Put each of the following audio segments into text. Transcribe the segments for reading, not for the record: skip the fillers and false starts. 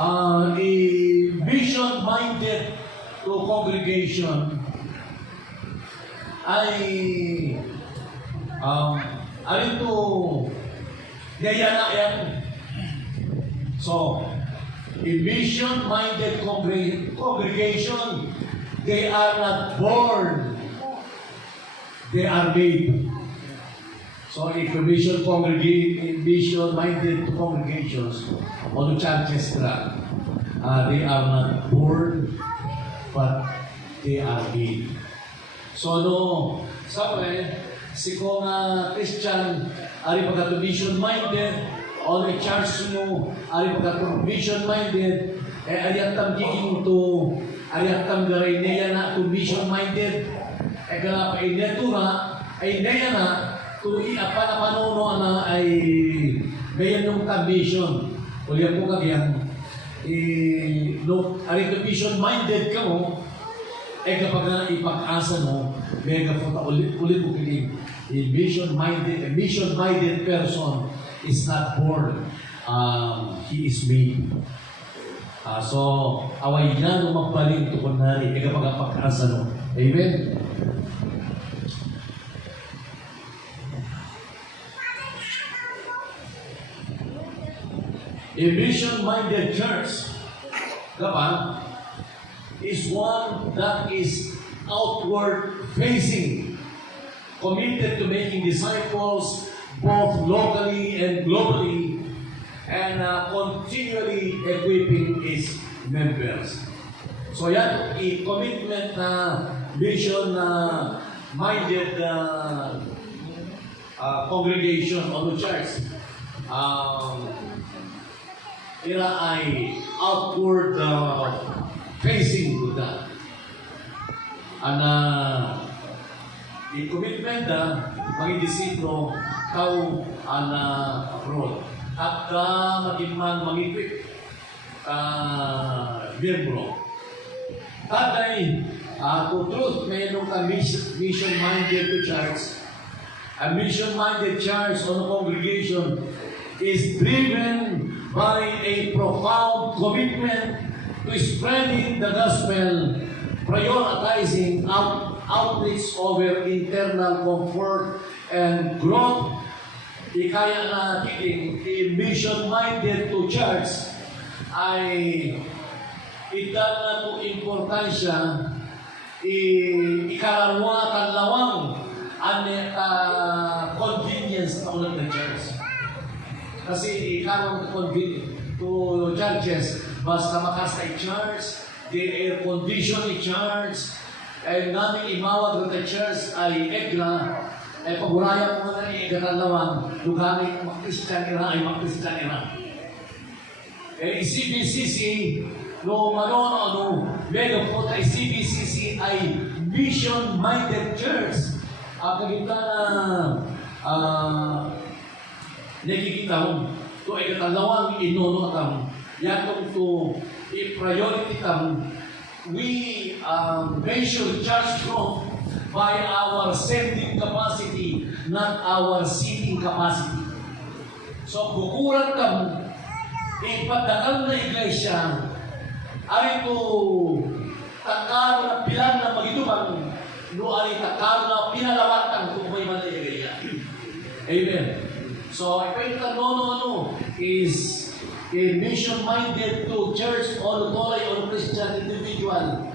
A vision-minded to congregation ay alin to yayana yan. So, a vision-minded congregation, they are not born, they are made. So, if a vision-minded congregations or the churches, they are not born, but they are made. So, no, sabi, si kung Christian, ari pagkato vision-minded, o the church mo, ari pagkato vision-minded, ariyatam giging to, ariyatam garay neya na to vision-minded, kaya pa inetura, ay neya na, kung iapanapanuno na ay gayan nung vision. O yan po kagyan, no, ari to vision-minded ka mo, kapag na ipag-asa mo, may kapunta ulit mo kiling, a vision-minded person is not born, he is made. So, away na nung magpaling ito kunwari, kapag pag-asa mo. Amen? A vision-minded church, kapag, is one that is outward facing, committed to making disciples both locally and globally, and continually equipping its members. So yan, a commitment na vision na minded congregation o church. Ila ay outward facing to that. And the commitment maging disiplo kau abroad. At maging mag-equip membro. Taday, to truth, mayroon ka mission-minded to church. A mission-minded church or congregation is driven by a profound commitment to spreading the gospel, prioritizing outreach over internal comfort and growth. Ikaya na kiting, mission-minded to church ay itan na po importansya ikararwa kanlawang convenience na ulit ng church. Kasi ikarong convenient to churches, basta makastay church, the air condition church, ay namin imawag ng church ay egla, ay paguraya ko na igatalawan, luganin mag-Christian ira ay mag-Christian ira. CBCC, no manono, mega po tayo CBCC ay vision-minded church. Kagita na nakikita mo, ito ay katalawang inono atang, yatong to i-priority tam, we measure church growth by our sending capacity, not our seating capacity. So, bukuran tam, ipadakal na iglesia, ay ito takaro na pilang na magitubang, no ay takaro na pinalawatan kung may mali iglesia. Amen. So, ito no is a mission-minded to church or or Christian individual.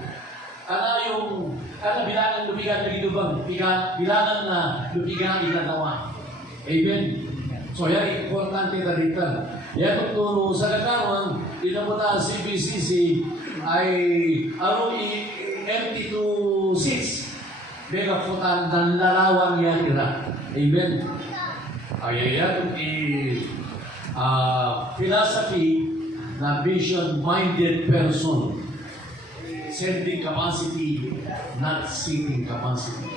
Bilangan lupigan na gitubang, bilangan na lupigan ilanawa. Amen. So, yan, importante na dito. Yan, turo sa katawan, dinamuta CBCC ay empty to 6. Mega putan dan lalawan yan ira. Amen. Ayan, philosophy na vision-minded person. Sending capacity, not seeking capacity.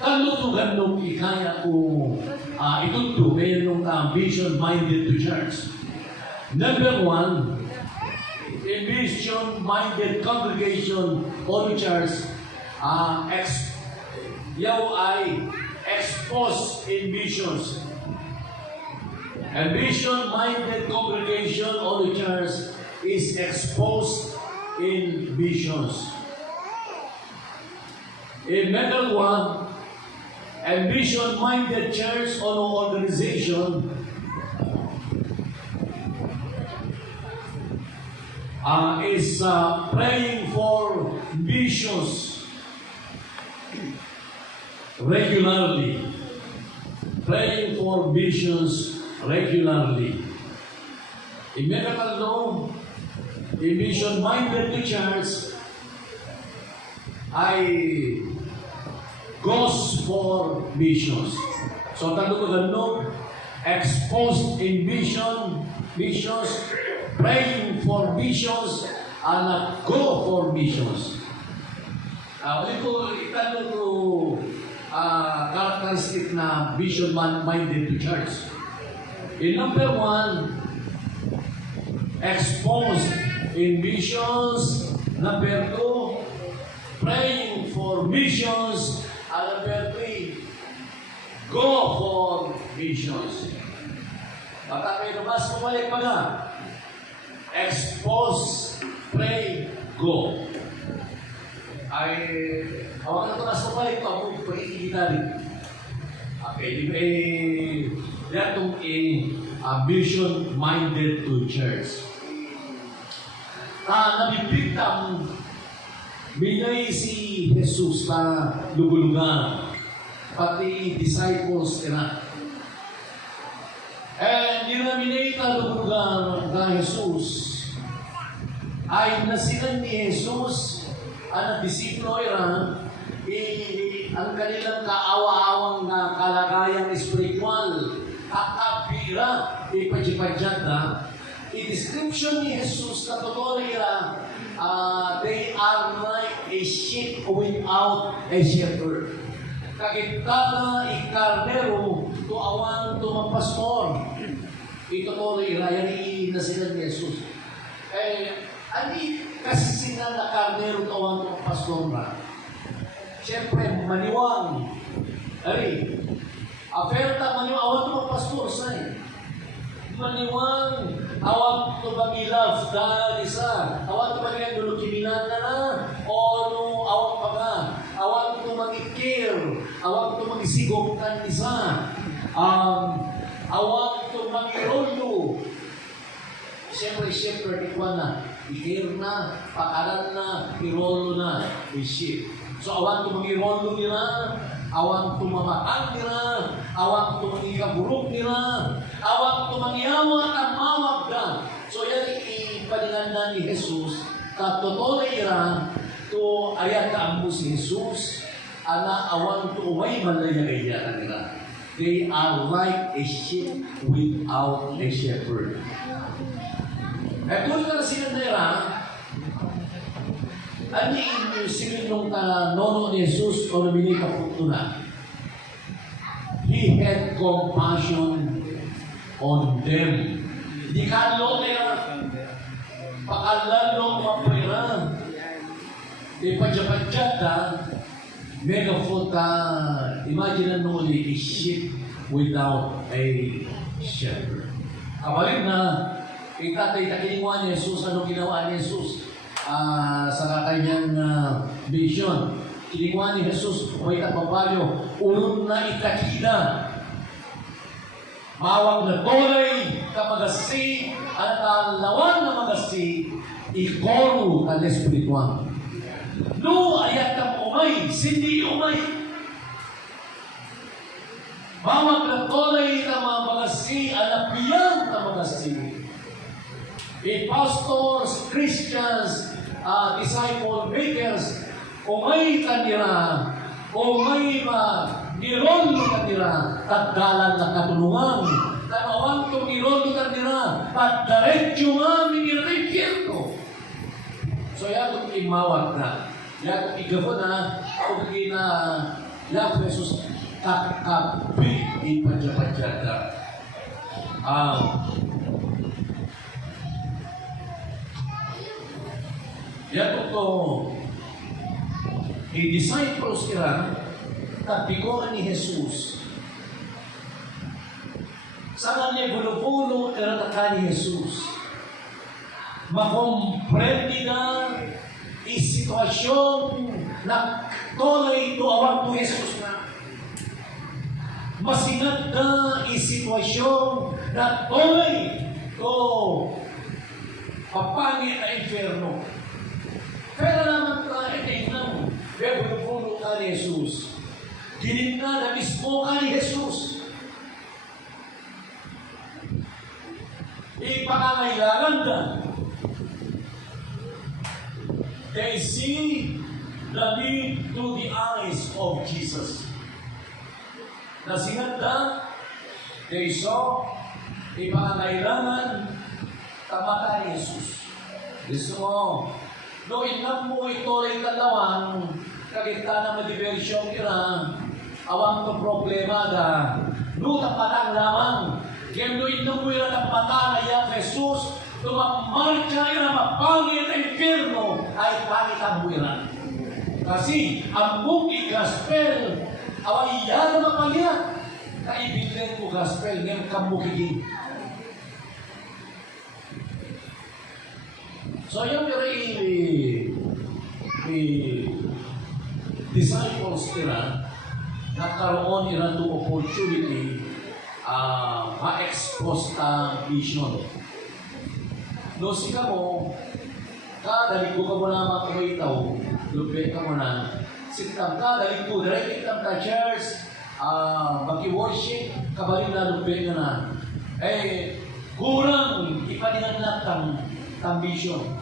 Kalutugan nung ikaya ko ituto kayo nung vision-minded to church. Number 1, a vision-minded congregation or church yaw ay expose in visions A vision-minded congregation or the church is exposed in visions. In Medal 1, a vision-minded church or organization is praying for visions regularly. Praying for visions regularly. In medical law, in vision-minded church, I goes for visions. So talo exposed in visions, praying for visions, and go for visions. Ulit ko italo to characteristic na vision-minded to church. In number 1, exposed in visions. Number 2, praying for visions. And number 3, go for visions. Baka may lumas pumalik pa na. Expose, pray, go. Ay, hawakan ko na sa pumalik pa kung pagkikita rin. Okay, yan itong vision-minded to church. Nabibigtang binay si Jesus na lugulugan, pati disciples na. Niraminate na lugulugan na Jesus ay nasilan ni Jesus ang disipulo ang kanilang kaawa-awang na kalagayang espiritual kakapira ipadyapadyad na i-description ni Jesus na totoo nila they are like a sheep without a shepherd. Kakitana ikarnero to awan to magpastor. Ito totoo nila yan na sila ni Jesus. Ani kasi sila na karnero to awan to magpastor na. Siyempre, maniwang. Ari, aperta maniwang, awan ito magpastor sa'yo. Maniwang, awan ito magilaf dahil isa. Awan ito magiging dulukiminan na na. O no, awan pa ka. Awan ito magikir. Awan ito magisigoktan isa. Awan ito magirolo. Siyempre, ikaw na. Ikir na, pakalan na, irolo na, isip. So, awan ito mag-irolo nila, awan ito mamatang nila, awan ito mag-ikaburok nila, awan ito mag-iawat ang mawag na. So, yan ipalingan ni Jesus, katotoo na iran, to ayan ka ang si Jesus, ana awan ito umay malaya nila. They are like a sheep without a shepherd. Kung ka na sila nila, ano yung sinunong nono ni Jesus o nabili ka po na? He had compassion on them. Di ka lo nila, pakalalo mapira. Di padya-padya ta, megafoot imagine na a sheep without a shepherd. Kabalik na, itatay takilinguan ni Jesus, ano ginawa ni Jesus? Sa kanyang vision. Kilinguan ni Jesus, may tapabalyo, ulun na itakida. Mawag na tolay, kamagasi, at alawan na magasi, ikoro ang espiritual. No, ayat ka umay, sindi umay. Mawag na tolay, kamagasi, alapiyan kamagasi. Pastors, Christians, disciple makers, umay kanira, umay nirolo kanira, tagdalan na katulungan, tanawan to nirolo kanira, pagdaretyo nga minirikirko. So yan itong imawag na, yan itong igafo na, kung hindi na, yan Jesus, kakapi, ipadya-padya na. Yan ito, i-disciples kira, tapikoan ni Jesus. Sa kanya bulubulo tinataka ni Jesus. Makomprendi na isitwasyon na tuloy ito awang to Jesus na. Masinag na isitwasyon na tuloy ito papangit na inferno. Pero naman ka, itignan mo, bulubulo ka ni Jesus. Ginigna na mismo ka ni Jesus. Ipangangailangan na. They see the need through the eyes of Jesus. Nasingat na, they saw, ipangangailangan, tamata ni Jesus. Gusto mo, no inam mo ito rin dalawang, kagita na madibersyon kira, awang to problema da, no tapatang lamang, kaya no inam mo yung tapatang ay Jesus, tumamarcha yung mapangit na impirno, ay pangit ang buwiran. Kasi, ang mong gospel, awang iyan na mapangit, kaibigan mo gospel, ngayon kamukigin. So, yung disciples nila, nagkaroon nila to opportunity ma-expose ta vision. No, sika mo, kadaligo ka mo na makamitaw, lupit ka mo na, sitam ka, daligo, direct itam ka church, maki-worship, kabalin na lupit ka na. Kurang ipaningan natin ang vision.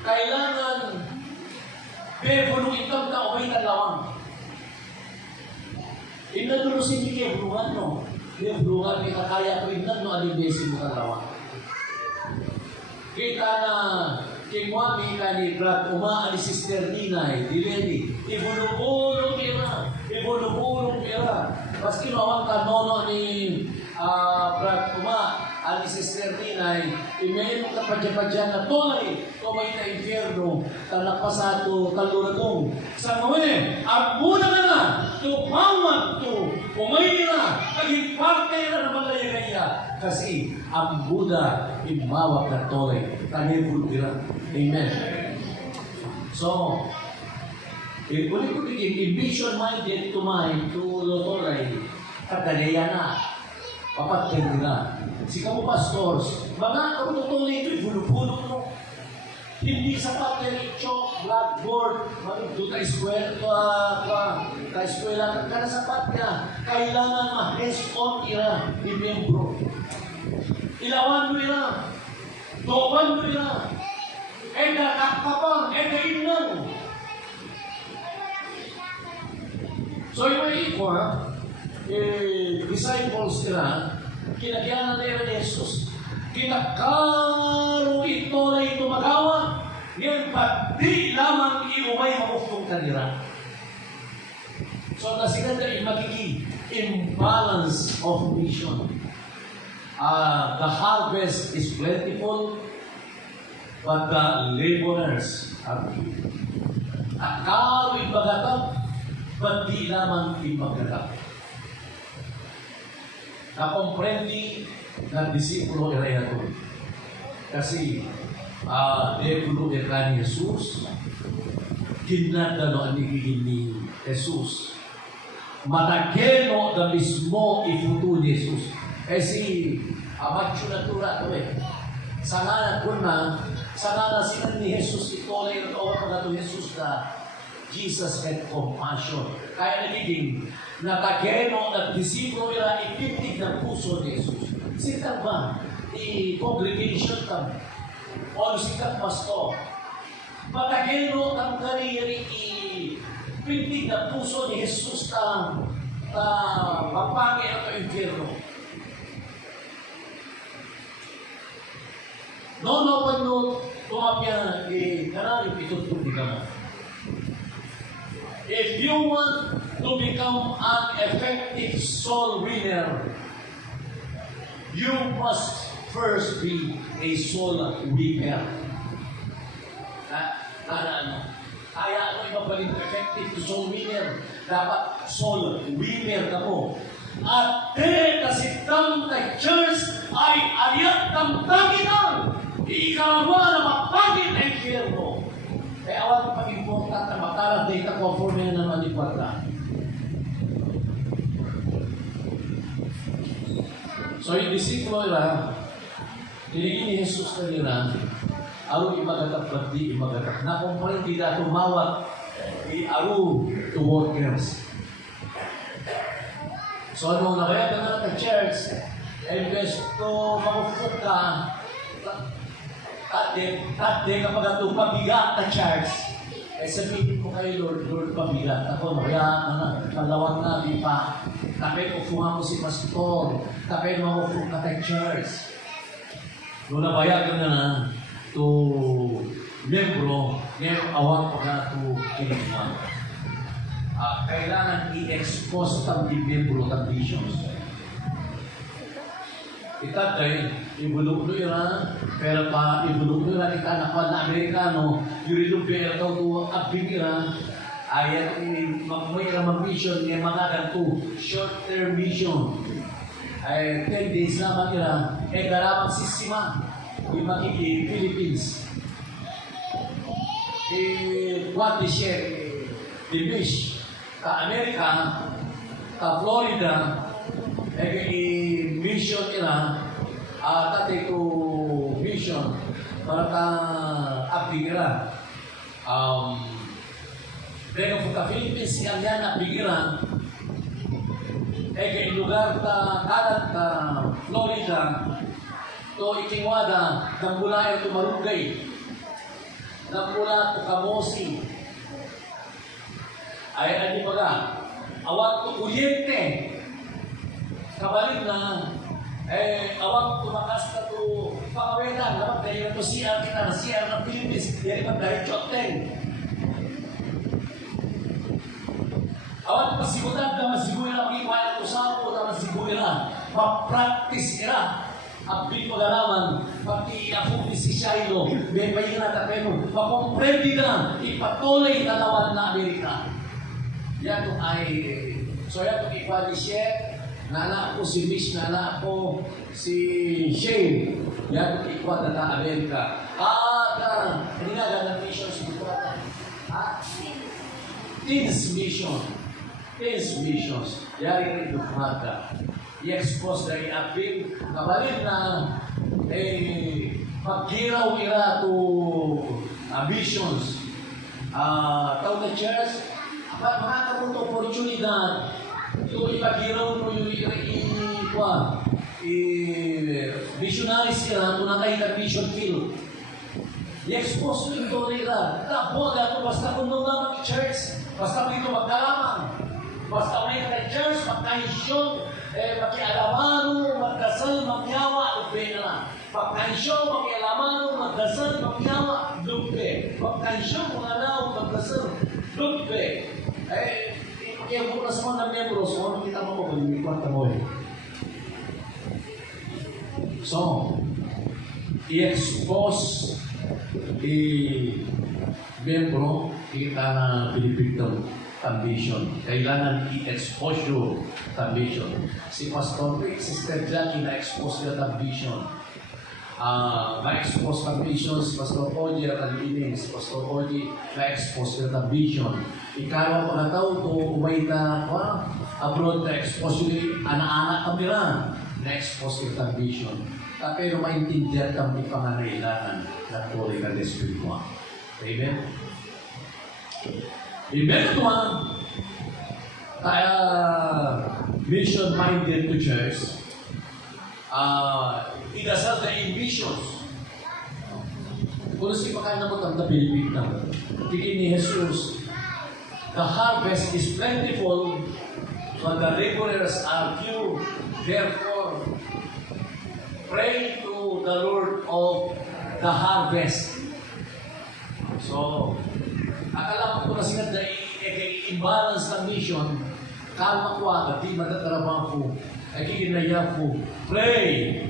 Kailangan bebulong itam ka o may talawang. Inadulo si Mike, bulungan no. Bebulungan, may kakaya ko inan no, alibesi mo talawang. Kita na kimwami ka ni Brad Uma, ali Sister Ninay, dileni, ibulong-bulong kira. Paski nawang kanono ni Brad Uma, ali Sister Ninay, imayin mo ka padya-padya na to'y kumay na infierno, talakpasato, taluratong. Sa mga ang muna ka na, tumawag to, kumay na, naging parte na ng mga yagaya. Kasi ang Buddha imawag na to'y, tanibulgira. Amen. So, ulit ko biging, vision-minded to mind, to lotoray, kadalaya na. Papatkin nila. Si kamu pastors, mga kamututuloy ito'y bulupulong mo. Hindi sapat na chalk, blackboard, magiging ka-eskwela, kada sapat ka. Kailangan ma-hands-on ira, i-membro. Ilawan mo ira, doban mo ira, eda kakapang, eda inang. So yung may iko disciples nila, kinagyanan nila ni Jesus. Kinakaro ito na ito magawa, ngayon pati lamang iumay mamuftong kanila. So nasinan na magiging imbalance of mission. The harvest is plentiful, but the laborers are few. Akaro ibagatap, but di lamang ibagatap. Nakomprendi ng disipulo ira ito. Kasi, debulu ira ni Jesus, ginadalo ang nigiging ni Jesus. Matageno na mismo ifutu ni Jesus. Kasi, macho na tura ito Sanana ko na, sanana sinan ni Jesus ito na yung tawag na ito Jesus na Jesus had compassion. Kaya nagiging natageno at disipulo nila ipitig ng puso ni Jesus. Sita ba? I-congregation tam. O sikat pastor. Matageno ang kariri ipitig ng puso ni Jesus na mapangi at infierno. Noon pa nyo tumapya karari itutuloy ka mo. If you want to become an effective soul winner, you must first be a soul winner. Kaya ano iba pa rin effective to soul winner? Dapat soul winner ka mo. At kasi tam tamtangin ang ikalawa na mapangit ay impyerno. Kaya awan pag-important na makalat data conforme na naman ikwadra. So yung disipulo nila, tinigin ni Jesus na nila, aru imagatak bagdi imagatak. Na kung pa rin tidak tumawag, aru to workers. So ano, nakayagan na ka-church, imbes to mag-ufuk ka, tate kapag ito pabigat na church, sabihin ko kayo, Lord, pabigat ako, malawag na, di pa. Tapos ufuhan mo si pastor, tapos mag-ufuk ka kay church. Nung nabayagan na to membro, ngayon awang ko na to kinuman. Kailangan i-expose ang membro ng visions. Itatay, ibulok nyo yun pero pa ibulok nyo lang itanakwan na Amerikano, yung pera daw to abimira, ayat magmay ka mag-vision, yung mga ganito, short-term vision. Ay 10 days naman nila, dalamang sisima, yung makikita Philippines. What is the wish? Ka Amerika, ka Florida, mission nila, tatay to mission, para ka abdi nila. Pero kung ka Philippines, yan abdi nila, kay lugar ta kalat ka Florida, to ikingwada, nang mula ito marugay, nang mula ito kamosi, ay ano ba ka? Awag ko kuryente. Kabalik na, awag tumakas na to pangawetan. Dapat dahil na to CR kita, na CR ng Philippines. Dahil pa dahil choteng. Awag pasigutan na masiguin na mag-iwala ko sa ako na masiguin na. Ma-practice nila. Ang pinagalaman, pati ako ni si Shiloh, may bayin na tapeno, makomprende na, ipatuloy na lawan na Amerika. Yan itong ay, so yan itong equalisher, nana ako si Mish, nana ako si Shane, yan itong equal na Amerika. Hindi na ganda missions dito. Teens missions, yan rin itong mata. I-expose na i-appeal, kabalin na pag-giraw ira to missions. Tawag na church, makakapunto oportunidad ito ipag-giraw mo yung missionaries sila ito na kayo mission field. I-expose mo ito nila. Tapos ito basta kung nung naman church, basta mo ito magkalamang. Basta may ka church, magkahisyon, makialamano, magdasal, magyawa, lupe na lang. Magkahisyon, makialamano, magdasal, magyawa, lupe. Magkahisyon, magalaw, magdasal, lupe. Kaya bukas mo ng membros, kung kita mo kung may kwarta mo So, i-expose membro, kita na Pilipitong ambition. Kailangan i-expose yung ambition. Si Pastor Rick, Sister Jackie, na-expose yung ambition. Na-expose ambition si Pastor Ogier Alining, si Pastor Ogi, na-expose yung ambition. Ikaw ang tao to umay na abroad na-expose yung anak-anak kami lang, na-expose yung ambition. Pero maintindihan kami pangangailangan ng tuloy na espiritual. Amen? Amen ito kaya mission-minded to church, idasal na ambitions. Kung si pakain na mo ang Pilipin na, tingin ni Jesus, the harvest is plentiful, but the laborers are few. Therefore, pray to the Lord of the harvest. So, akala ko na sinad na i-imbalance ng mission, kalma ko agad, di matatarabang ko, ay kikinaya ko, pray!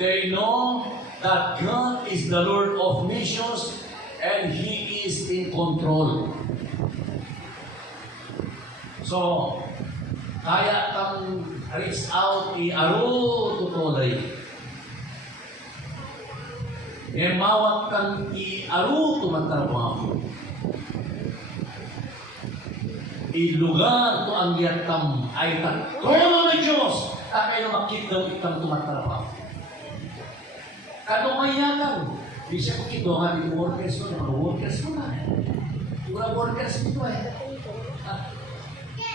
They know that God is the Lord of missions and He is in control. So, Kaya kang reach out, i-aro, tutuloy. Mawag kang i-aro, tumatrabaho. Ilugar to ang yatam ay tagtono ng Diyos. Kaya makit daw itang tumatrabaho. Kano mayakan? Di siya kukito nga dito workers mo, mga workers mo na. Kurang workers dito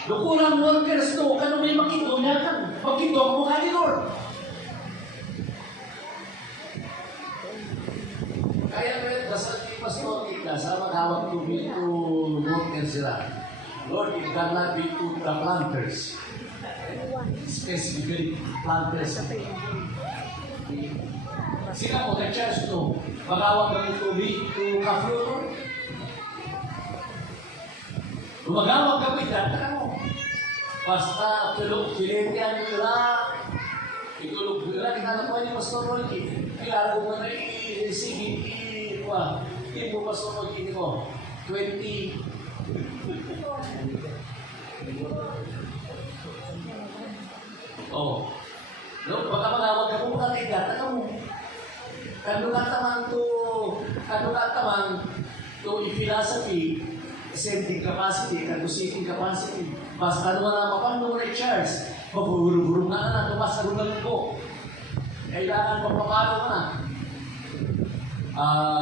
Kurang workers to, kano may makito niya kan? Makito mo ka ni Lord. Kaya may dasal ni Pastor Ika, sa maghawak to be to workers sila. Lord, it cannot be to the planters. Specifically, planters. Sila mo, na-church to, magawag kami tubig to ka-fruit. Gumagawag kami, data mo. Basta, kilitian nila, itulog nila, kinalakuan ni Pastor Rolky. Kilala ko na sige, hindi mo Pastor Rolky ko, 20. Oh. No, baka magawag ka mo, baka data ka mo. Kano katamang to philosophy, sending capacity, kano seeking capacity. Basta ano na mapando mo na i-charge, maburo-buro na ito, basta rugal ko. Kailangan mapapalo ka na.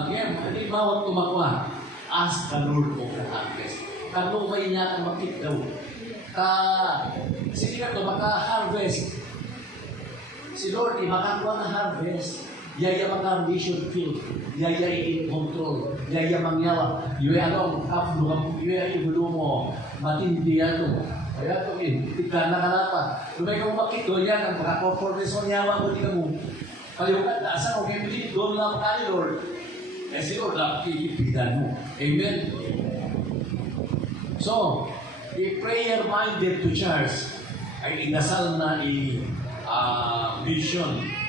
Again, hindi bawat tumakwa. Ask the Lord of the harvest. Kano may niya kang makit daw. Sige ka ito, maka-harvest. Si Lord, makakuha na harvest. Yaya mga mission field, yaya in control, yaya mangyawa, yaya along, yaya ibulo mo, matindi yan. Kaya ito, tika na kalapa. Lumay kang makito yan, ang pagka-conformance mo nyawa mo, di ka mo. Kalimutan, asa mo, kaya doon lang ka ni Lord. Eh si Lord, ipipidan mo. Amen? So, the prayer-minded to church ay inasal na vision.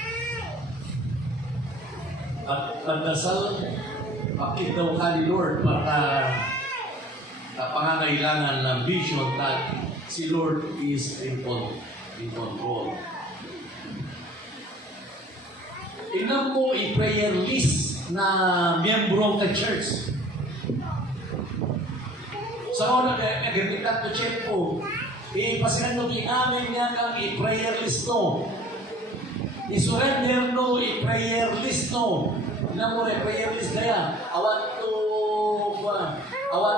At pagdasal, bakit daw ka ni Lord para pangangailangan ng vision na si Lord is in control. Tingnan mo i-prayer list na miyembro ng church. Sa una, nagagalitan to check po. Ipasinan mo amin nga kang i-prayer list no. I-surrender no, i-prayer list no. Namo prayer list kaya. Awan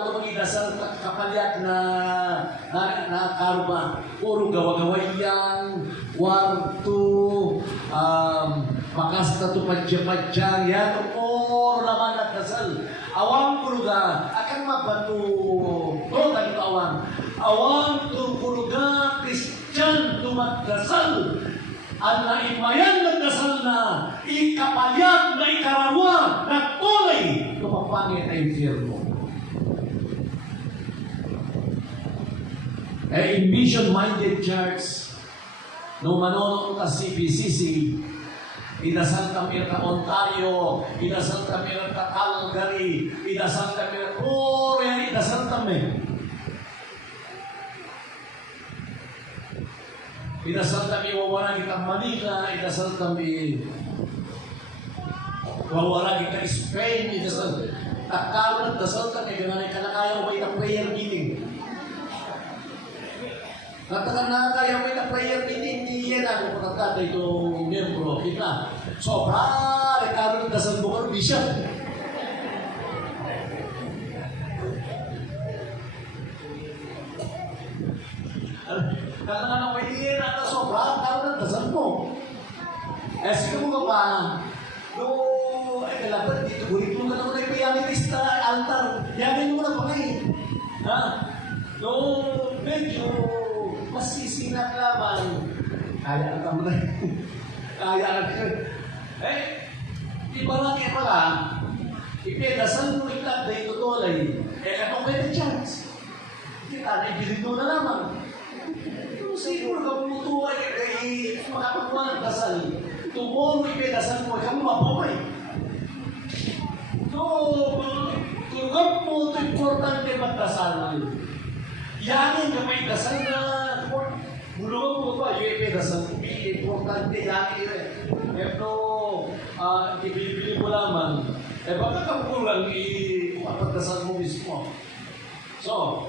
to magidasal kapalyat na karuba. Puro gawa-gawayan, warto, makasta to padya-padya, yan, puro laman at dasal. Awang puluga, akan mabato, total ito awang. Awang to puluga, Christian to magdasal. Ang naimayan ng dasal na ikapalyat na ikarawa na tulay tumapangit ay infierno. In mission-minded church, no manonood ka CPCC, inasal kami ka Ontario, inasal kami ka Calgary, inasal kami ka Korea, inasal kami. Inasal kami wawala kita Manila, inasal kami wawala kita Spain, inasal takalo dasal kami ganun ay kanakayaw may na prayer meeting. Katakan na kaya may na prayer meeting, hindi yan ako pagkakata itong miyembro kita. Sobra, rekaro ng dasal mo ko, bishop. Katakan na may iyan at sobra, rekaro ng dasal mo. Sige mo ka pa, kalaban dito, bulit-bulit ka naman ay payami pista, altar, yamin mo na pa kayo. Medyo masisinat laban. Kaya ka mo na. Kaya ka. Di ba lang kaya pala, ipedasal mo ikat na itutulay. Kapag may na chance, kita na ibilito na naman. Siguro ka pumutuwa makapagpuwa ng dasal. Tumulong ipedasal mo, ikaw mo mapapay. Tulog mo ito importante magdasal. Yanin ka may dasal na Mulungan po ba, yung dasal ko, importante lagi rin. Pero, ibibili mo lamang, baka kapulang ipapagdasal mo mismo. So,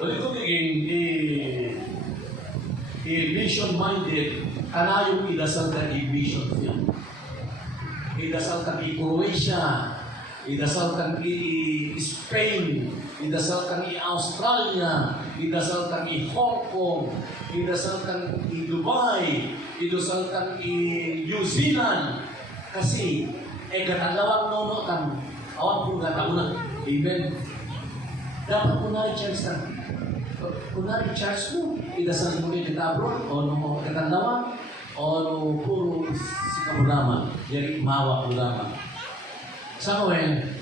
ulit ko tingin, mission-minded, kanayong idasal ka mission field. Idasal ka Croatia, idasal ka Spain, idasal ka Australia, idasal ka Hong Kong, idasal ka Dubai, idasal ka New Zealand. Kasi, katalawang nono kang awang pong gatauna. Amen. Dapat po na-recharge na. Kung na-recharge mo, idasal mo rin abroad, o nung katalawa, o nung puro sikamulaman, yung mawak mo lamang. Sa kawin,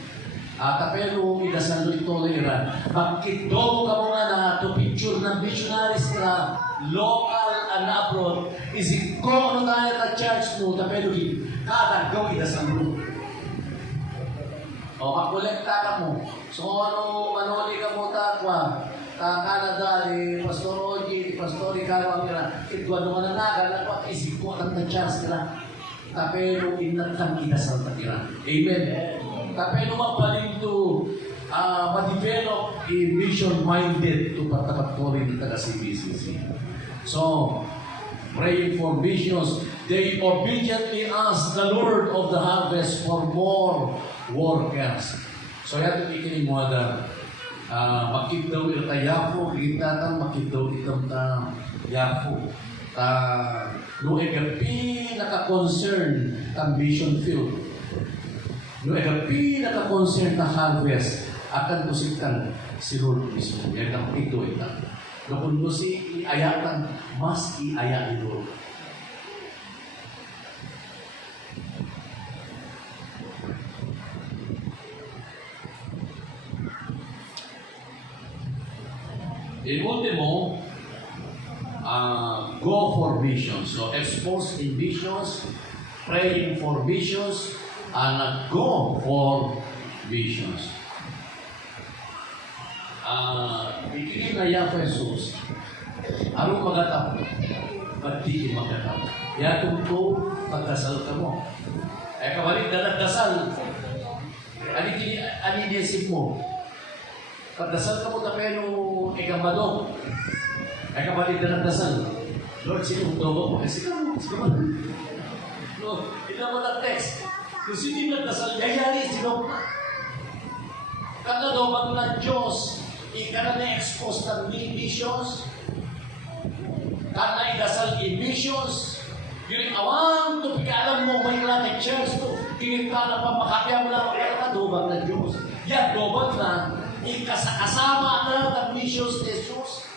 tapelo idasal mo ito lera. Bakit doon ka mga na to picture ng missionaries ka, local and abroad, isip ko ano tayo na church mo, tapelo din, kada gawin idasal mo. O kakolekta ka mo. So manoli ka mo takwa. Canada, Pastor Oji, Pastor Ricardo, ito ano na naga, isip ko ang na-chance nila. Tapelo inatang inasal na tira. Amen. Tapelo magpaling to ma-develop a mission-minded to patapatuloy ng taga-CBCC. So, praying for missions, they obediently ask the Lord of the harvest for more workers. So, yan ito ikinig mo ada. Makit daw ito Yapo, kita makit daw itong Yapo. No agapi naka-concern ang mission field. No agapi naka-concern na harvest. Akan tusikan si Lord mismo. Yan ang ito ito. No kung si iayatan, mas iaya ni Lord. In ultimo, go for visions. So, expose in visions, praying for visions, and go for visions. Ikinig na yan po Jesus. Ano magatap? Pati magatap. Yatong to, pagdasal ka mo. Kabalik na nagdasal. Ani desip mo. Pagdasal ka mo tapeno ikamado. Kabalik na nagdasal. Lord, sino mo mo? Sige mo. No, ito mo na text. Kung hindi nagdasal, yayari sino mo. Kada daw mag na Diyos, ikana na-expose ng missions, kana idasal in missions, yung awang to, alam mo, may klate church to, kinita na pa, makapya mo lang, kaya kadubag na Diyos. Yan, dobag na, ikasakasama na ng missions ni Jesus,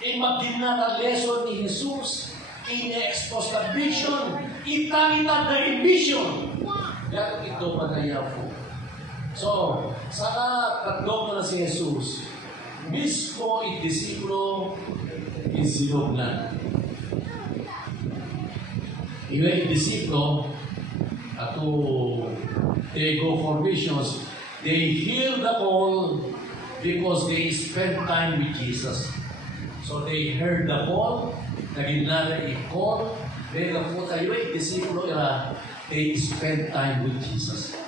imagin na ng lesson ni Jesus, ine-expose ng vision, itangitag na in vision. Yan, ito pa na yapo. So, sana pagdog na si Jesus, mismo i-disipulo isinugnan. Iba i-disipulo ato they go for visions, they hear the call because they spend time with Jesus. So they heard the call, naging nada i-call, then the po tayo i-disipulo ira, they spend time with Jesus.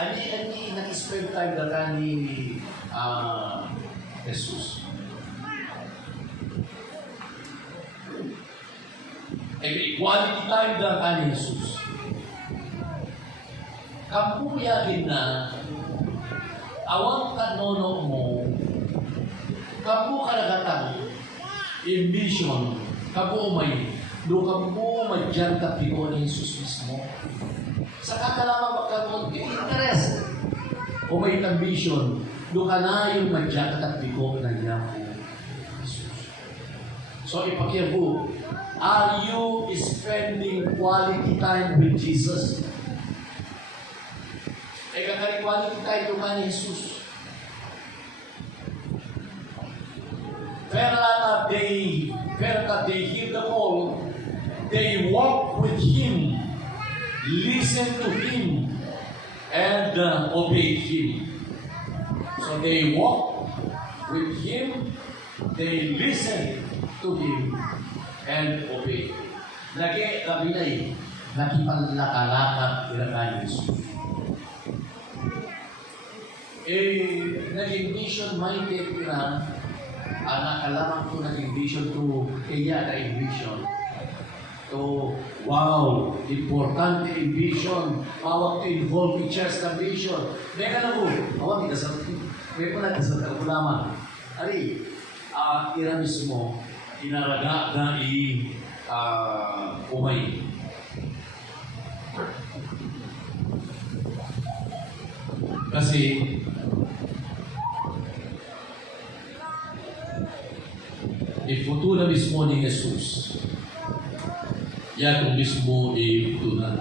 Ani nag-spend time na ni Jesus. Quality time na ni Jesus. Kapuyahin na awang kanono mo, kapu kalagatan, ambition, kapu may, do kapu madyan tapiko ni Jesus mismo. Saka ka lamang magkaroon ng interest o may ambition, doon ka na yung madyak at bigo na Yahweh Jesus. So, ipakyabu, are you spending quality time with Jesus? Kakari quality time doon ka ni Jesus. Pero that they hear the call, they walk with Him, listen to Him, and obey Him. So they walk with him, they listened to him and obeyed. Lagi kami na nakipanlakalakad nila kay Jesus. Naging vision-minded nila, nakalaman ko naging vision to kaya na vision. So, wow, importante yung vision. Awag to involve in church na vision. May ka na po, awag ikasal. May pa nagkasal ka po naman. Ari, ira mismo, inaraga na umay. Kasi, iputo na mismo ni Jesus. Yan ang mismo iputunan.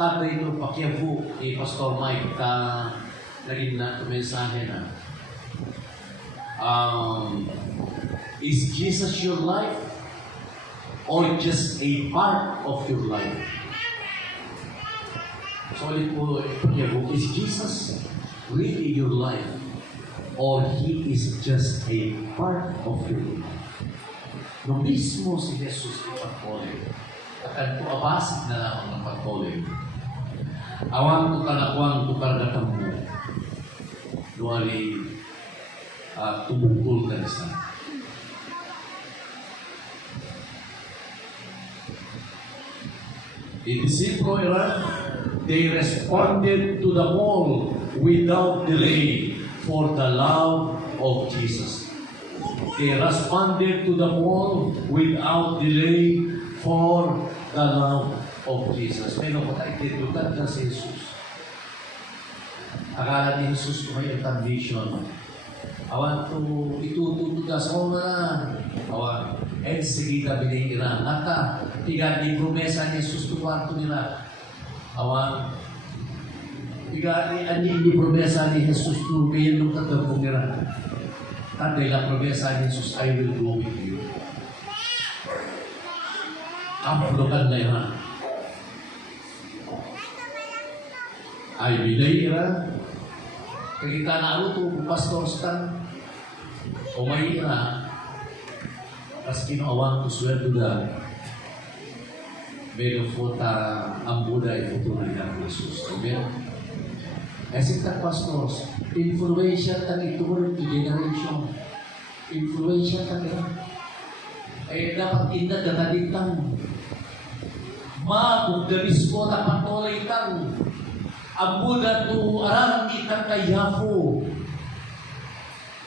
Tatay ito, pakiyabu, Pastor Mike, naging na mensahe na. Is Jesus your life? Or just a part of your life? So ulit po, pakiyabu, is Jesus really your life? Or He is just a part of your life? No mismo si Jesus ipagpoli. At ito abasik na lang ang pagpoli. Awan ko kalakwang tukargatan mo. Luwali tumungkol ka nisa. In simple era, they responded to the call without delay for the love of Jesus. They responded to the call without delay for the love of Jesus. Pero kung naititutan ka si Jesus, akala ni Jesus kung may condition, awan to itututo ka sa mga awan. And sige ka binihira. Naka, tiga di promesa ni Jesus to kwarto nila. Awan. Tiga di promesa ni Jesus to kayo nung katapong nila. At dahil ang promesa ni Jesus, I will go with you. Kampulukan na yan. Ay binayira. Kaya na ano ito, Pastor Stan, umayira. Tapos kinuawang ko sweldo na. Meron po ang Buddha ay futunan ng Jesus. Amen. Kasi ta pastors, influential tang ituloy to generation. Influential tang dapat inda dataditang magdalis ko na patuloy tang ang Buddha to arang itang kayafo.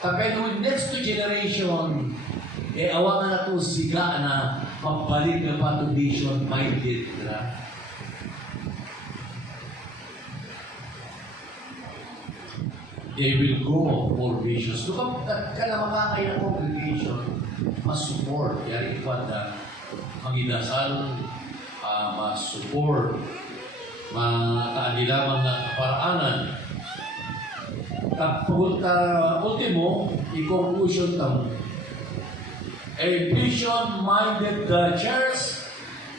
Tapos no next to generation, awa na to siga na pagbalik na patudation minded na. They will go for visions. Kung ka na makakaya congregation, mas-support. Yari ikaw na magidasal, mas-support, makaanila mga kaparaanan. Tapos ultimo, i-conclusion tam. A vision-minded church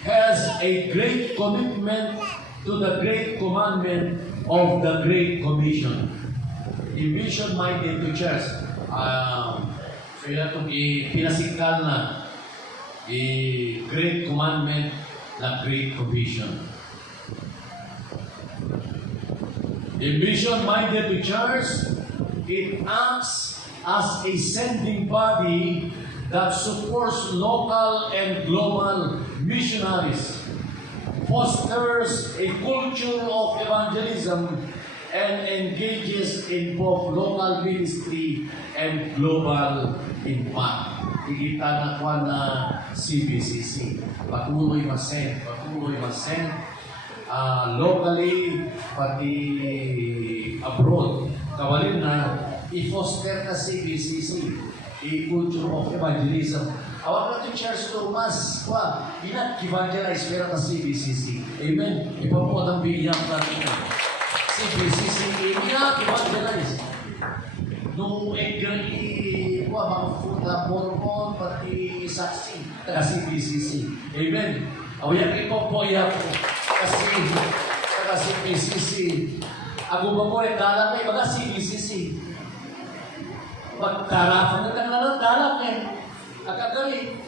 has a great commitment to the great commandment of the Great Commission. A vision-minded to church. Kaya itong pinasikal na great commandment na Great Commission. A vision-minded to church, it acts as a sending body that supports local and global missionaries, fosters a culture of evangelism, and engages in both local ministry and global impact. Ikita na kwa na CBCC. Patuloy masend locally, pati abroad. Kawalin na i-foster na CBCC, i-culture of evangelism. Awag na ito church to mas, evangelize pero na CBCC. Amen. Ipapot ang bigyan natin. CBCC, evangelize. Nung mga puta, porpon, pati saksi, taga CBCC. Amen. Awayak ito po, iya po. Kasi, taga CBCC, Ako ba po yung dalang may mga CBCC. Pagkarapan na lang dalang eh. Akagay.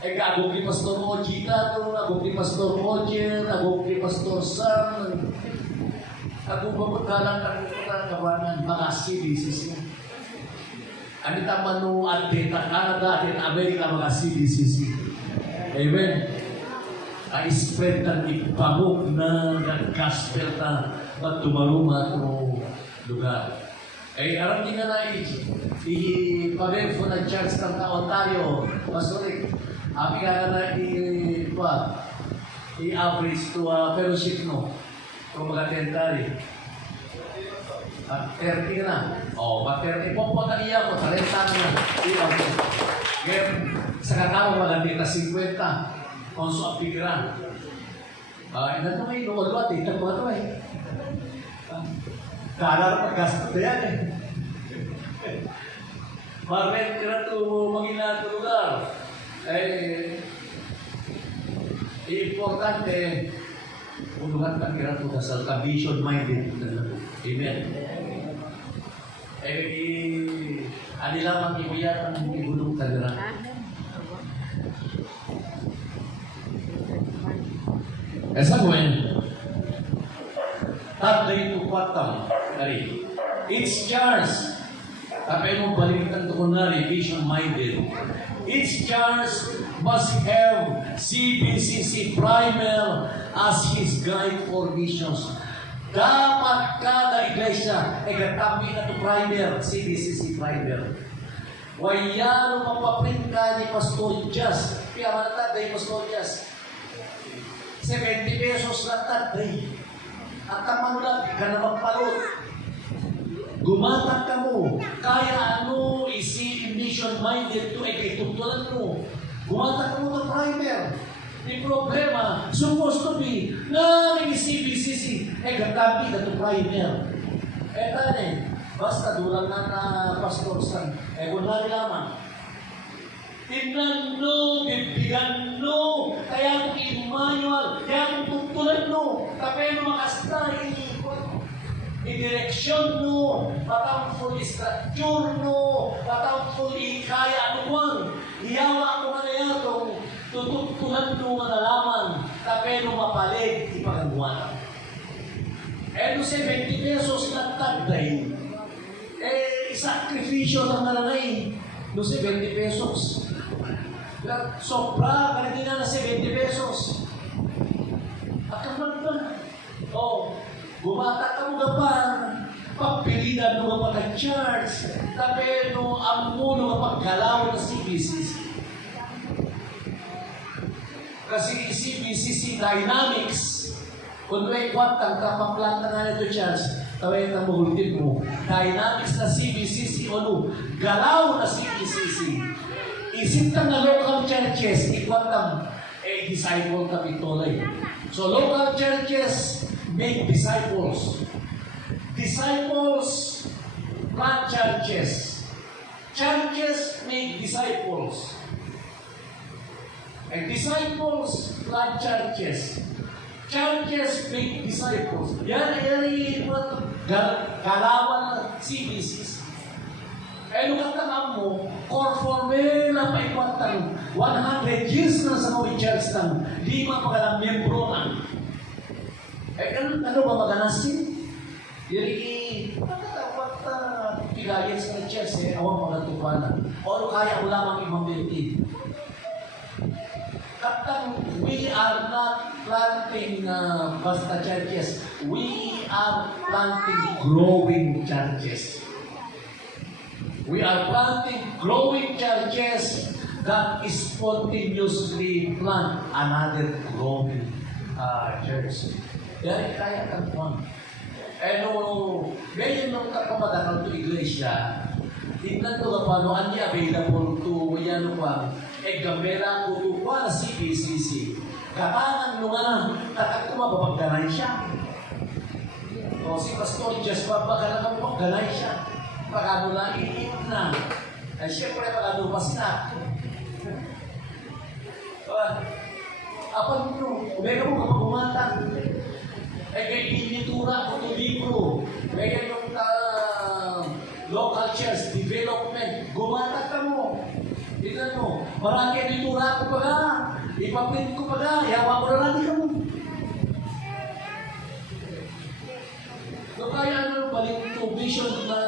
Agong ni Pastor Ojita, agong ni Pastor Ojer, agong ni Pastor Sam. Agong ba po dalang kabangan mga CBCC. Anita manu at Canada at Amerika mga CBCC. Amen. Ay spread ng ipamok na gospel na magtumaruma itong lugar. Ay aram din nga na i-pabelfo na church ng Ontario. Pastorik, api ka na i-average to fellowship no. Kung mga-tentary. 30 ka na. O, 30. Pumpo na iya ko, 30 na. Ngayon, sa katao mga tita 50. Konso ang pigiran. Ina ito may lumulwat eh. Ito ito eh. Kala paggastos na yan eh. Marment ka na ito magina ito lugar. Importante, ulungan ka kira ito kasal ka vision-minded. Amen. Adi lamang ibuyat ang ibulong talaga. Esa gwen. Tatay to kwatam. Kari. Each church. Tapay mo balikan to kunwari, vision-minded. Each church must have CBCC primer as his guide for missions. Dapat kada iglesia ay katabi na to primer, CBCC primer. Wayano mapaprint ka ni Pastor Jazz. Kaya manatad Pastor Jazz. 70 pesos lang tatay. At tamang lang, ka na magpalot. Gumatak ka mo. Kaya ano, mission-minded to, tutulan mo. Gumatak ka mo ng primer. Di problema, supposed to be, na may CBCC, katabi na to primer. Tane, basta dulang na Pastor San, kung nari lamang. Tingnan no, bibigan no, kaya kung i-manual, kaya kung tutulan no, tapeno makasta, i-direksyon no, patang full structure no, patang full ikaya anuman, iyawa ko na kaya itong tututulan no manalaman, tapeno mapalig, ipagagawa. No 70 pesos na tagday, sakripisyo lang nalanay, no 70 pesos. Sobra, kanina na 70 pesos. At kaman ba? Bumata ka mo gapan, pagpilidan mo nga pagka-charge, tapi no, ang mulo nga paggalaw na CBCC. Kasi CBCC Dynamics, kung may kwantang kapaplanta na ito charge, tawag na mahultin mo. Dynamics na CBCC, galaw na CBCC. Isiptan na local churches, ikwantang disciple kapitolay. So local churches make disciples. Disciples plant churches. Churches make disciples. And disciples plant churches. Churches make disciples. Yan ay galawan na CBCs. Nung katanam mo, conforme na paikwatang 100 years na sa mga church ng 5 pagalang membro na. Ano ba maganasin? Yari, bakit pigayan sa church awang mga tupanan. O kaya ko lamang imambilti. Kapag we are not planting basta churches, we are planting growing churches. We are planting growing churches that is spontaneously plant another growing church. Dari kaya kang kwan. Ngayon nung kapamadakal to iglesia, tingnan to ka paano, hindi available to, yan pa, gamera ko to pa na CBCC. Katangan nung takag ko mapapagdanay siya. Si Pastor Just Pabakala ka mapagdanay siya. Pagano na iit na. Siyempre pagano pas na. Apan mo, umega mo kapag umatang. Eh, kay initura ko itong libro. Kaya yung local church development, gumatat ka mo. Tignan mo, marami ang itura ko pa nga. Ipaprint ko pa nga, yawa ko na natin ka mo. So kaya ano, balik to vision na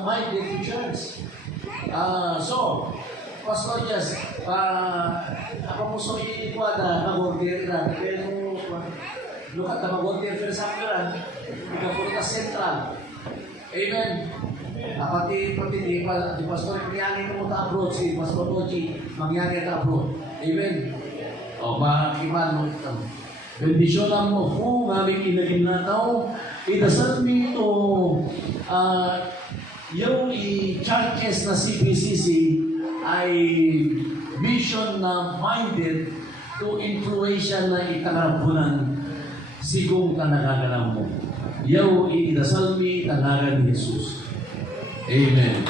minded to church. So, Pastor Yes, ako po so inikwada, mag-order na, pero look at the mag-order first after, ikapunta central. Amen. Pati di Pastor Kriani mo ta abroad, si Pastor Oji, mangyari ka abroad. Amen. O, makiman mo. Bendisyonan mo kung aming inaginataw, idasal mo ito, yung i-churches na CPCC ay vision na minded to influensya na itangarapunan sigong tanagaganam mo. Yaw idasal mi tangagan ni Jesus. Amen.